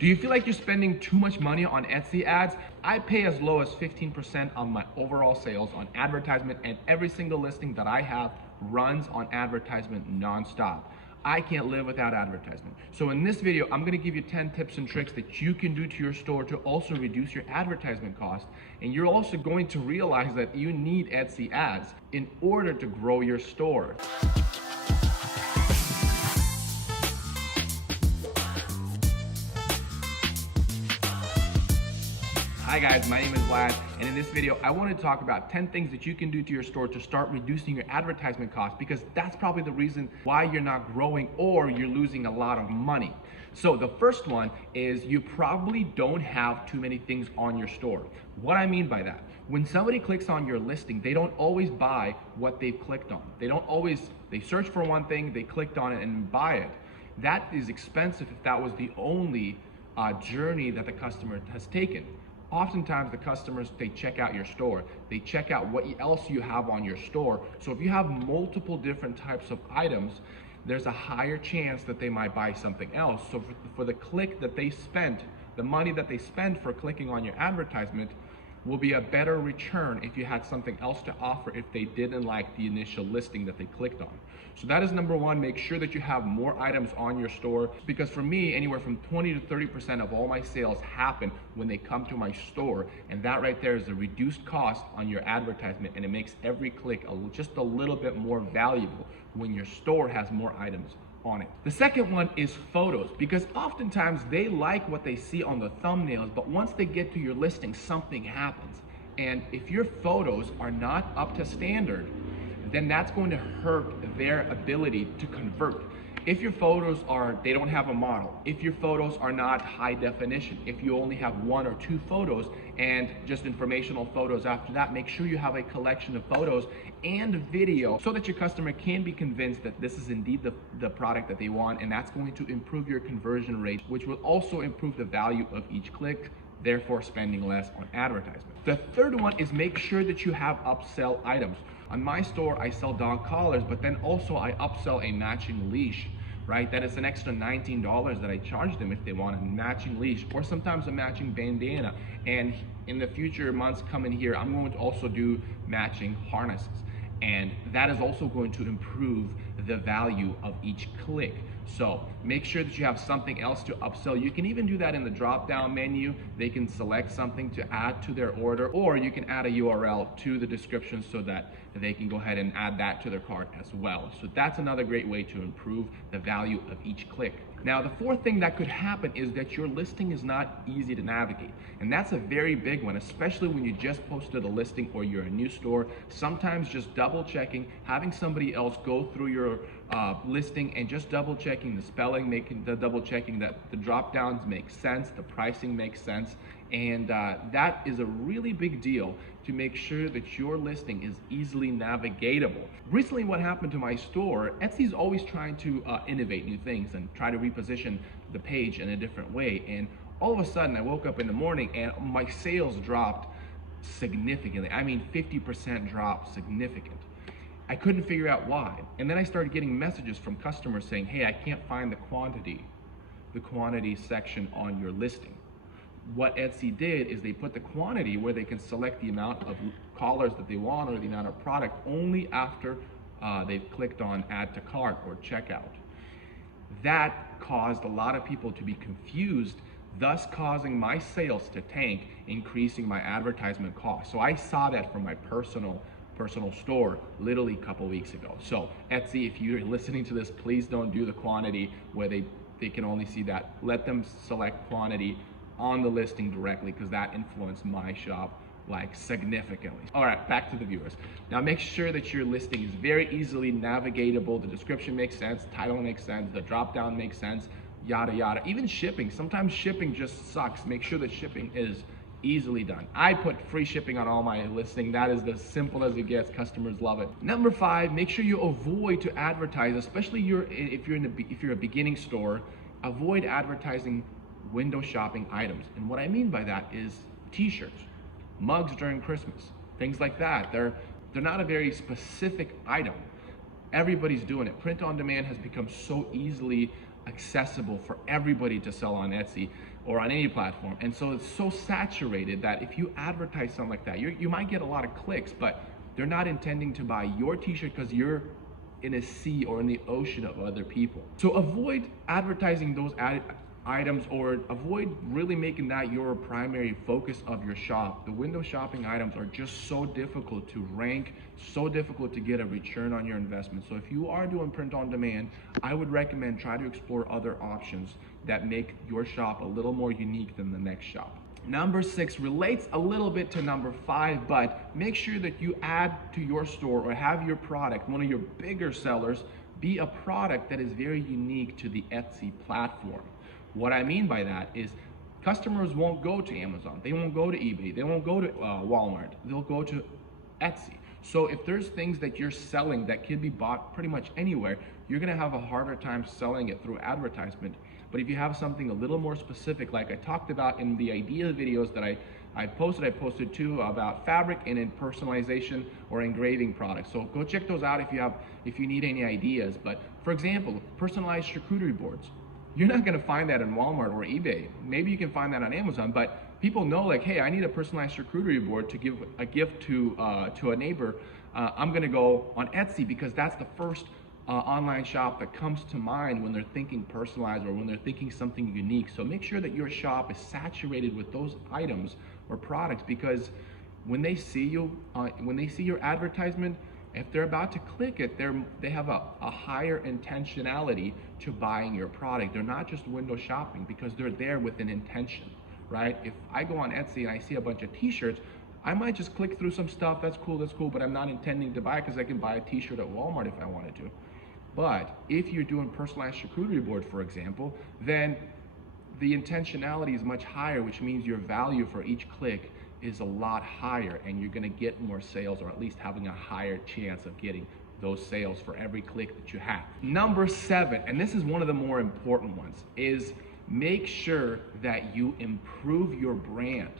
Do you feel like you're spending too much money on Etsy ads? I pay as low as 15% on my overall sales on advertisement, and every single listing that I have runs on advertisement nonstop. I can't live without advertisement. So in this video, I'm gonna give you 10 tips and tricks that you can do to your store to also reduce your advertisement cost. And you're also going to realize that you need Etsy ads in order to grow your store. Hi guys, my name is Vlad, and in this video, I want to talk about 10 things that you can do to your store to start reducing your advertisement costs, because that's probably the reason why you're not growing or you're losing a lot of money. So the first one is you probably don't have too many things on your store. What I mean by that, when somebody clicks on your listing, they don't always buy what they've clicked on. They search for one thing, they clicked on it and buy it. That is expensive if that was the only journey that the customer has taken. Oftentimes the customers, they check out your store, they check out what else you have on your store. So if you have multiple different types of items, there's a higher chance that they might buy something else. So for the click that they spent, the money that they spend for clicking on your advertisement will be a better return if you had something else to offer if they didn't like the initial listing that they clicked on. So that is number one. Make sure that you have more items on your store, because for me, anywhere from 20 to 30% of all my sales happen when they come to my store, and that right there is a reduced cost on your advertisement, and it makes every click just a little bit more valuable when your store has more items on it. The second one is photos, because oftentimes they like what they see on the thumbnails, but once they get to your listing, something happens. And if your photos are not up to standard, then that's going to hurt their ability to convert. If your photos they don't have a model, if your photos are not high definition, if you only have one or two photos and just informational photos after that, make sure you have a collection of photos and video so that your customer can be convinced that this is indeed the product that they want, and that's going to improve your conversion rate, which will also improve the value of each click, therefore spending less on advertisement. The third one is make sure that you have upsell items. On my store, I sell dog collars, but then also I upsell a matching leash, right? That is an extra $19 that I charge them if they want a matching leash, or sometimes a matching bandana. And in the future months coming here, I'm going to also do matching harnesses. And that is also going to improve the value of each click. So make sure that you have something else to upsell. You can even do that in the drop-down menu. They can select something to add to their order, or you can add a URL to the description so that they can go ahead and add that to their cart as well. So that's another great way to improve the value of each click. Now, the fourth thing that could happen is that your listing is not easy to navigate. And that's a very big one, especially when you just posted a listing or you're a new store. Sometimes just double checking, having somebody else go through your listing and just double checking the spelling, double checking that the drop downs make sense, the pricing makes sense. And that is a really big deal to make sure that your listing is easily navigatable. Recently, what happened to my store, Etsy's always trying to innovate new things and try to reposition the page in a different way. And all of a sudden, I woke up in the morning and my sales dropped significantly. I mean, 50% drop, significant. I couldn't figure out why. And then I started getting messages from customers saying, hey, I can't find the quantity section on your listing. What Etsy did is they put the quantity where they can select the amount of collars that they want or the amount of product only after they've clicked on add to cart or checkout. That caused a lot of people to be confused, thus causing my sales to tank, increasing my advertisement costs. So I saw that from my personal store literally a couple weeks ago. So Etsy, if you're listening to this, please don't do the quantity where they can only see that. Let them select quantity on the listing directly, because that influenced my shop like significantly. All right, back to the viewers. Now make sure that your listing is very easily navigatable. The description makes sense, title makes sense, the drop down makes sense, yada yada. Even shipping, sometimes shipping just sucks. Make sure that shipping is easily done. I put free shipping on all my listing. That is as simple as it gets. Customers love it. Number 5, make sure you avoid to advertise, especially if you're a beginning store, avoid advertising window shopping items. And what I mean by that is t-shirts, mugs during Christmas, things like that. They're not a very specific item. Everybody's doing it. Print on demand has become so easily accessible for everybody to sell on Etsy or on any platform. And so it's so saturated that if you advertise something like that, you might get a lot of clicks, but they're not intending to buy your t-shirt because you're in a sea or in the ocean of other people. So avoid advertising those items, or avoid really making that your primary focus of your shop. The window shopping items are just so difficult to rank, so difficult to get a return on your investment. So if you are doing print on demand, I would recommend try to explore other options that make your shop a little more unique than the next shop. Number 6 relates a little bit to number 5, but make sure that you add to your store or have your product, one of your bigger sellers, be a product that is very unique to the Etsy platform. What I mean by that is customers won't go to Amazon, they won't go to eBay, they won't go to Walmart, they'll go to Etsy. So if there's things that you're selling that can be bought pretty much anywhere, you're gonna have a harder time selling it through advertisement. But if you have something a little more specific, like I talked about in the idea videos that I posted two about fabric and in personalization or engraving products. So go check those out if you need any ideas. But for example, personalized charcuterie boards. You're not gonna find that in Walmart or eBay. Maybe you can find that on Amazon, but people know, like, hey, I need a personalized charcuterie board to give a gift to a neighbor. I'm gonna go on Etsy because that's the first online shop that comes to mind when they're thinking personalized or when they're thinking something unique. So make sure that your shop is saturated with those items or products, because when they see you, when they see your advertisement, if they're about to click it, they have a higher intentionality to buying your product. They're not just window shopping because they're there with an intention, right? If I go on Etsy and I see a bunch of t-shirts, I might just click through some stuff, that's cool, but I'm not intending to buy it because I can buy a t-shirt at Walmart if I wanted to. But if you're doing personalized charcuterie board, for example, then the intentionality is much higher, which means your value for each click is a lot higher, and you're gonna get more sales, or at least having a higher chance of getting those sales for every click that you have. Number 7, and this is one of the more important ones, is make sure that you improve your brand.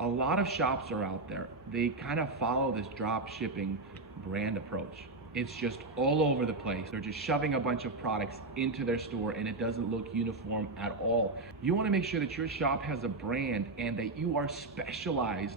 A lot of shops are out there, they kind of follow this drop shipping brand approach. It's just all over the place. They're just shoving a bunch of products into their store and it doesn't look uniform at all. You want to make sure that your shop has a brand and that you are specialized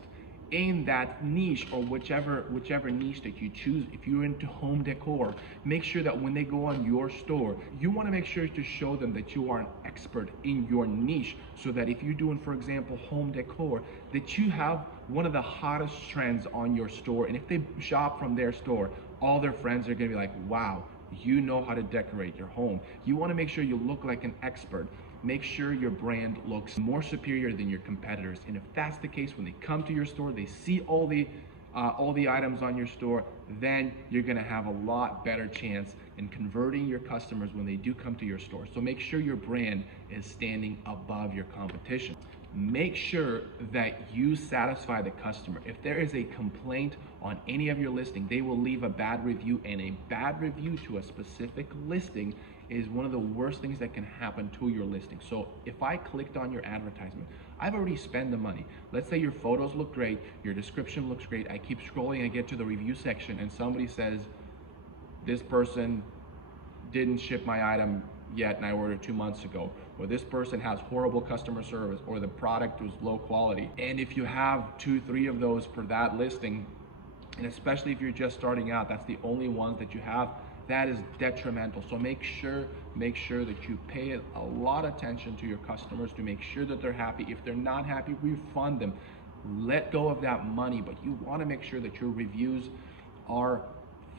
in that niche, or whichever niche that you choose. If you're into home decor, make sure that when they go on your store, you want to make sure to show them that you are an expert in your niche, so that if you're doing, for example, home decor, that you have one of the hottest trends on your store, and if they shop from their store, all their friends are going to be like, wow, you know how to decorate your home. You want to make sure you look like an expert. Make sure your brand looks more superior than your competitors. And if that's the case, when they come to your store, they see all the items on your store, then you're gonna have a lot better chance in converting your customers when they do come to your store. So make sure your brand is standing above your competition. Make sure that you satisfy the customer. If there is a complaint on any of your listing, they will leave a bad review, and a bad review to a specific listing is one of the worst things that can happen to your listing. So if I clicked on your advertisement, I've already spent the money. Let's say your photos look great, your description looks great, I keep scrolling, I get to the review section and somebody says, this person didn't ship my item yet and I ordered 2 months ago, or this person has horrible customer service, or the product was low quality. And if you have 2-3 of those for that listing, and especially if you're just starting out, that's the only ones that you have, that is detrimental. So make sure that you pay a lot of attention to your customers to make sure that they're happy. If they're not happy, refund them. Let go of that money, but you want to make sure that your reviews are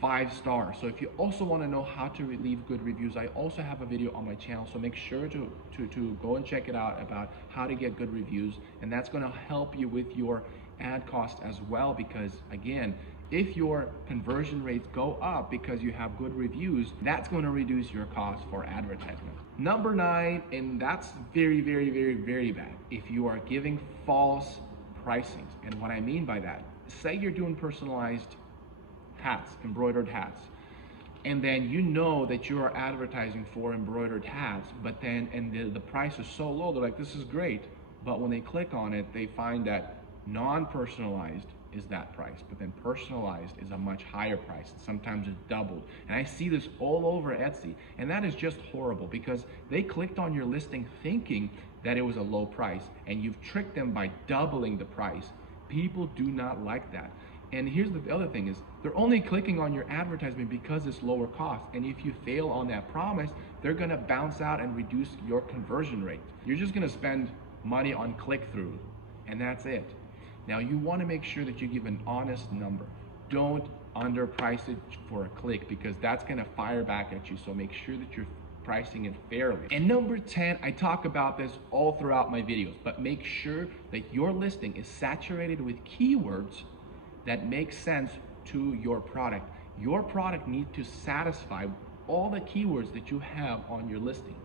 5 stars. So if you also want to know how to leave good reviews, I also have a video on my channel, so make sure to go and check it out about how to get good reviews, and that's going to help you with your ad cost as well, because again, if your conversion rates go up because you have good reviews, that's going to reduce your cost for advertisement. Number 9, and that's very, very, very, very bad, if you are giving false pricings. And what I mean by that, say you're doing personalized hats, embroidered hats, and then you know that you are advertising for embroidered hats, but then the price is so low, they're like, this is great, but when they click on it, they find that non-personalized is that price, but then personalized is a much higher price. Sometimes it's doubled. And I see this all over Etsy, and that is just horrible, because they clicked on your listing thinking that it was a low price, and you've tricked them by doubling the price. People do not like that. And here's the other thing is, they're only clicking on your advertisement because it's lower cost. And if you fail on that promise, they're gonna bounce out and reduce your conversion rate. You're just gonna spend money on click-through, and that's it. Now you wanna make sure that you give an honest number. Don't underprice it for a click, because that's gonna fire back at you. So make sure that you're pricing it fairly. And number 10, I talk about this all throughout my videos, but make sure that your listing is saturated with keywords that make sense to your product. Your product needs to satisfy all the keywords that you have on your listing,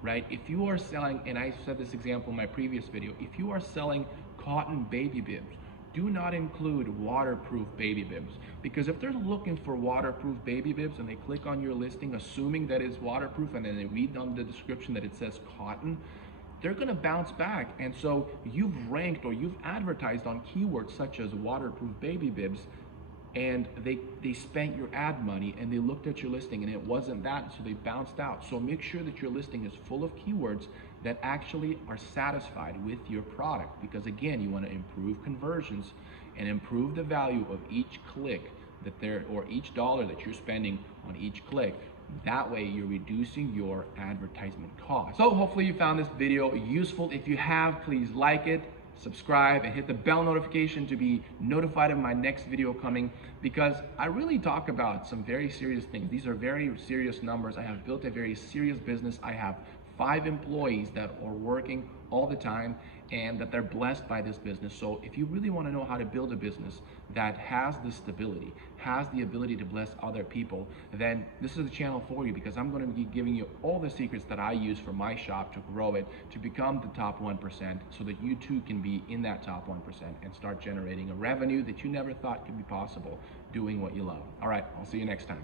right? If you are selling, and I said this example in my previous video, if you are selling cotton baby bibs, do not include waterproof baby bibs, because if they're looking for waterproof baby bibs and they click on your listing assuming that it's waterproof, and then they read on the description that it says cotton, they're gonna bounce back. And so you've ranked or you've advertised on keywords such as waterproof baby bibs, and they spent your ad money and they looked at your listing and it wasn't that, so they bounced out. So make sure that your listing is full of keywords that actually are satisfied with your product, because again, you want to improve conversions and improve the value of each click or each dollar that you're spending on each click. That way you're reducing your advertisement cost. So hopefully you found this video useful. If you have, please like it, subscribe, and hit the bell notification to be notified of my next video coming, because I really talk about some very serious things. These are very serious numbers. I have built a very serious business. I have 5 employees that are working all the time and that they're blessed by this business. So if you really want to know how to build a business that has the stability, has the ability to bless other people, then this is the channel for you, because I'm going to be giving you all the secrets that I use for my shop to grow it, to become the top 1%, so that you too can be in that top 1% and start generating a revenue that you never thought could be possible doing what you love. All right, I'll see you next time.